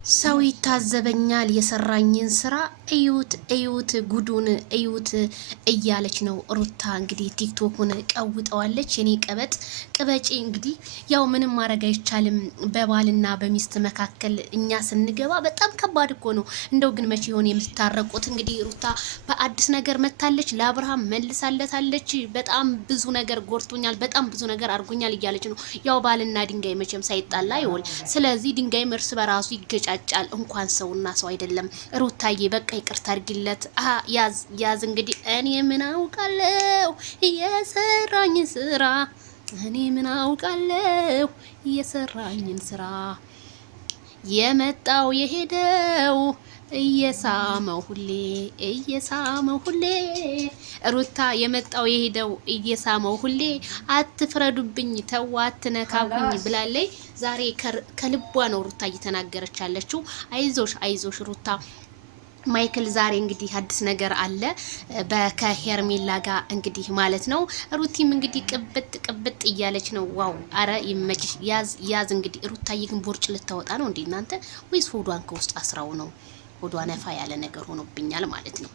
ሰው ይታዘበኛል የሰራኝን ስራ እዩት እዩት ጉዱን እዩት እያለች ነው ሩታ። እንግዲህ ቲክቶኩን ቀውጠዋለች። የኔ ቀበጥ ቅበጪ። እንግዲህ ያው ምንም ማድረግ አይቻልም። በባልና በሚስት መካከል እኛ ስንገባ በጣም ከባድ እኮ ነው። እንደው ግን መቼ ይሆን የምትታረቁት? እንግዲህ ሩታ በአዲስ ነገር መታለች። ለአብርሃም መልሳለታለች። በጣም ብዙ ነገር ጎርቶኛል፣ በጣም ብዙ ነገር አድርጎኛል እያለች ነው። ያው ባልና ድንጋይ መቼም ሳይጣላ ይውል። ስለዚህ ድንጋይም እርስ በራሱ ይገጫል። እንኳን ሰውና ሰው አይደለም። ሩታዬ በቃ ይቅርታ አድርጊለት። ያዝ እንግዲህ እኔ ምን አውቃለሁ የሰራኝን ስራ፣ እኔ ምን አውቃለሁ የሰራኝን ስራ። የመጣው የሄደው እየሳመው ሁሌ ሩታ የመጣው የሄደው እየሳመው ሁሌ። አትፍረዱብኝ፣ ተው አትነካኩኝ ብላለች። ዛሬ ከልቧ ነው ሩታ እየተናገረች ያለችው። አይዞሽ ሩታ። ማይክል ዛሬ እንግዲህ አዲስ ነገር አለ ከሄርሜላ ጋር እንግዲህ ማለት ነው። ሩቲም እንግዲህ ቅብጥ እያለች ነው። ዋው አረ ይመችሽ። ያዝ እንግዲህ ሩታዬ። ግን ቦርጭ ልታወጣ ነው እንዴ እናንተ? ወይስ ሆዷን ከውስጥ አስራው ነው? ሆዷ ነፋ ያለ ነገር ሆኖብኛል ማለት ነው።